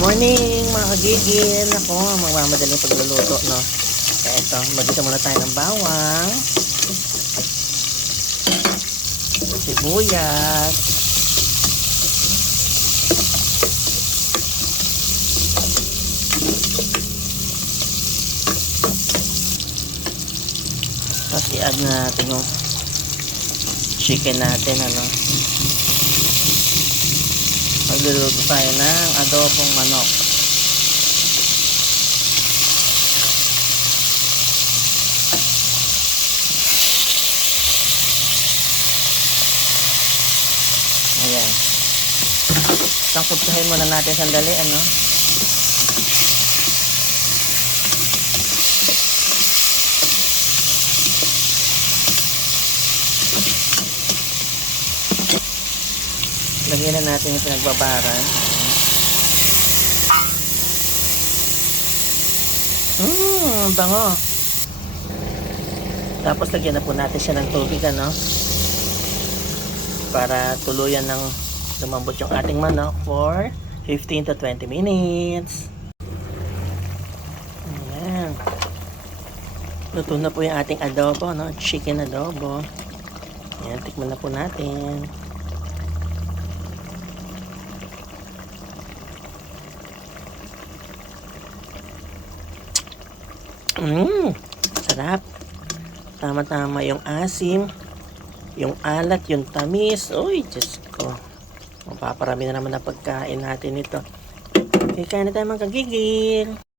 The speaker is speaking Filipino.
morning mga kagigil. Ako, magmamadaling pagluluto, no? Kaya ito, magisa muna tayo ng bawang. Sibuyas. Tapos i-add na natin yung chicken natin, ano? Magluluto tayo ng adobong manok. Ayan. Tangkutsahin muna natin sandali, ano? Lagyan na natin yung pinagbabaran. Mmm, bango. Tapos lagyan na po natin siya ng tubig, ano? Para tuluyan ng lumambot yung ating manok for 15 to 20 minutes. Ayan. Luto na po yung ating adobo, no? Chicken adobo. Ayan, tikman na po natin. Mmm, sarap. Tama-tama yung asim, yung alat, yung tamis. Uy, Diyos ko. Mapaparami na naman na pagkain natin ito. Okay, kain na tayo mga kagigil.